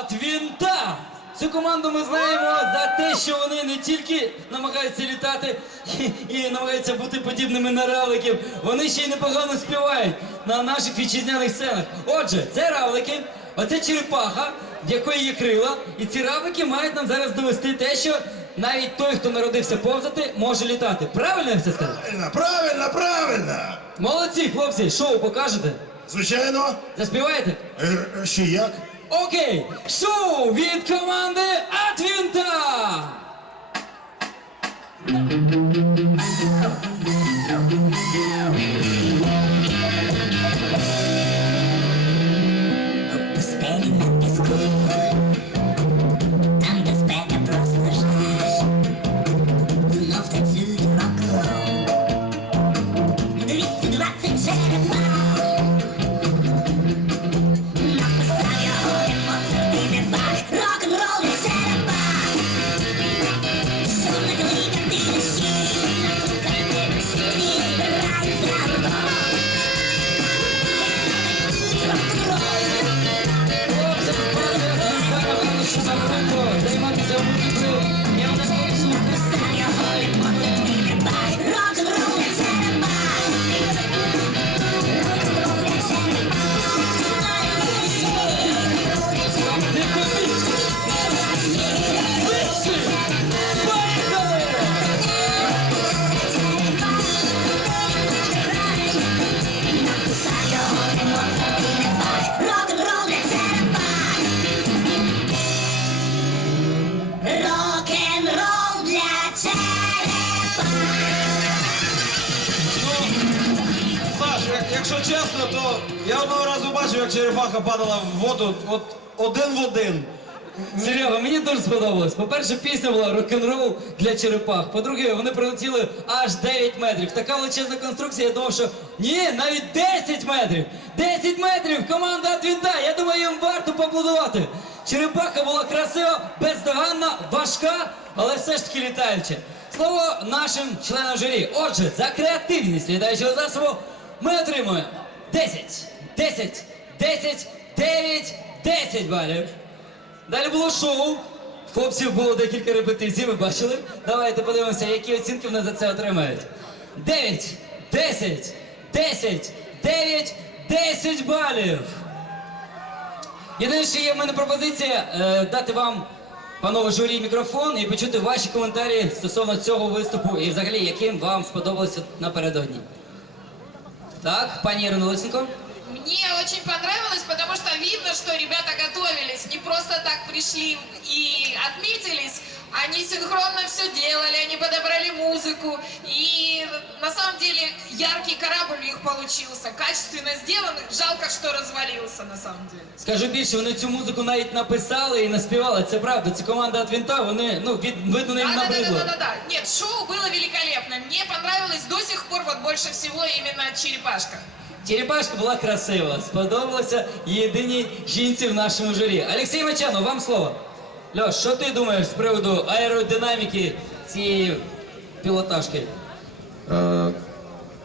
от винта. Цю команду ми знаємо за те, що вони не тільки намагаються літати і, і намагаються бути подібними на равликів, вони ще й непогано співають на наших вітчизняних сценах. Отже, це равлики, оце черепаха, в якої є крила, і ці равлики мають нам зараз довести те, що навіть той, хто народився повзати, може літати. Правильно я все сказав? Правильно, правильно, правильно. Молодці, хлопці, шоу покажете? Звичайно. Заспіваєте? Е, е, Ще як? Окей, шоу від команди Атвінта! Пустелі на піску, So якщо чесно, то я одного разу бачив, як черепаха падала в воду от один в один. Серега, мені дуже сподобалось. По-перше, пісня була рок-н-рол для черепах. По-друге, вони прилетіли аж 9 метрів. Така величезна конструкція, я думав, що ні, навіть 10 метрів! 10 метрів! Команда Твінта! Я думаю, їм варто поаплодувати. Черепаха була красива, бездоганна, важка, але все ж таки літаюча. Слово нашим членам журі. Отже, за креативність літаючого засобу ми отримуємо 10, 10, 10, 9, 10 балів. Далі було шоу. Хлопців було декілька репетицій, ви бачили? Давайте подивимося, які оцінки вони за це отримають. 9, 10, 10, 9, 10 балів. Єдине, що є в мене пропозиція е, дати вам, панове журі, мікрофон і почути ваші коментарі стосовно цього виступу і взагалі, яким вам сподобалося напередодні. Так, Ірина Лисенко. Мне очень понравилось, потому что видно, что ребята готовились, не просто так пришли и отметились. Они синхронно все делали, они подобрали музыку. И самом деле яркий корабль у них получился, качественно сделан. Жалко, что развалился на самом деле. Скажу більше, вони цю музику навіть написали і наспівали. Це правда. Це команда від Вінта, вони, ну, від, видно, їм Да, да, да, набридло. да, да, да. Нет, шоу было великолепно. Мне понравилось до сих пор вот больше всего именно черепашка. Черепашка була красива, сподобалася єдиній жінці в нашому журі. Олексій Мачанов, вам слово. Льош, що ти думаєш з приводу аеродинаміки цієї пілотажки? Э,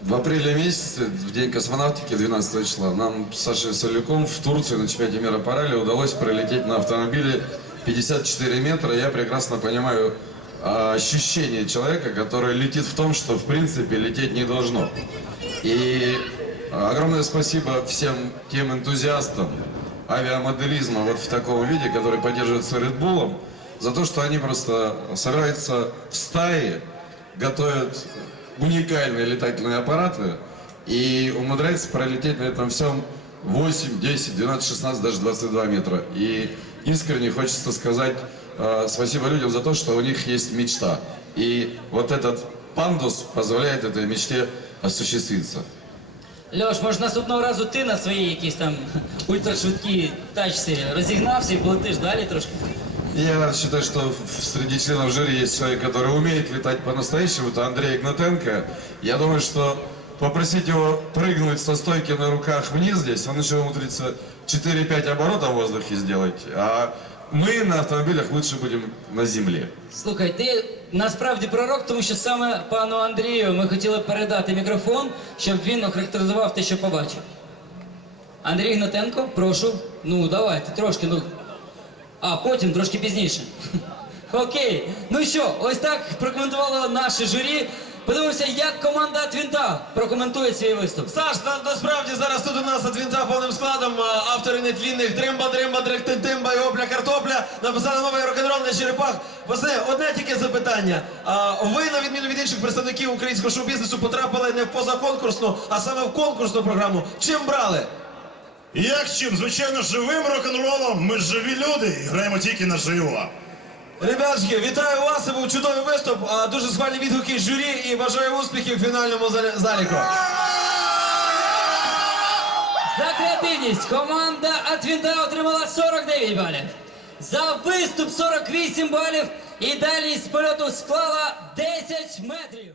В апреле месяце, в день космонавтики, 12 числа, нам с Сашей Соляком в Турции на чемпионате мира по ралли удалось пролететь на автомобиле 54 метра. Я прекрасно понимаю а, ощущение человека, который летит в том, что в принципе лететь не должно. И огромное спасибо всем тем энтузиастам авиамоделизма вот в таком виде, который поддерживается Red Bull, за то, что они просто собираются в стае, готовят уникальные летательные аппараты и умудряются пролететь на этом всем 8, 10, 12, 16, даже 22 метра. И искренне хочется сказать э, спасибо людям за то, что у них есть мечта. И вот этот пандус позволяет этой мечте осуществиться. Льош, може наступного разу ти на своїй якійсь там ультрашвидкій тачці розігнався і полетиш далі трошки. Я считаю, что в- среди членов жюри есть человек, который умеет летать по-настоящему, это Андрей Игнатенко. Я думаю, что попросить его прыгнуть со стойки на руках вниз здесь, он еще умудрится 4-5 оборотов в воздухе сделать, а мы на автомобилях лучше будем на земле. Слухай, ти насправді пророк, тому що саме пану Андрію ми хотіли передати мікрофон, щоб він охарактеризував те, що побачив. Андрій Гнатенко, прошу. Ну, давайте, трошки, ну. А потім трошки пізніше. Окей. Ну що, ось так прокоментувало наше журі. Подивимося, як команда Твінта прокоментує свій виступ. Саш, на, насправді зараз тут у нас від Вінта повним складом автори нетлінних Тримба, Тримба, Тримба і Опля Картопля написали новий рок-н-рол для черепах. Пацани, одне тільки запитання. А, ви, на відміну від інших представників українського шоу-бізнесу, потрапили не в позаконкурсну, а саме в конкурсну програму. Чим брали? Як чим? Звичайно, живим рок-н-ролом. Ми ж живі люди і граємо тільки наживо. Ребяточки, вітаю вас! Це був чудовий виступ. а, Дуже схвальні відгуки журі і бажаю успіхів в фінальному залі- заліку. За креативність команда Атвінта отримала 49 балів. За виступ 48 балів і дальність польоту склала 10 метрів.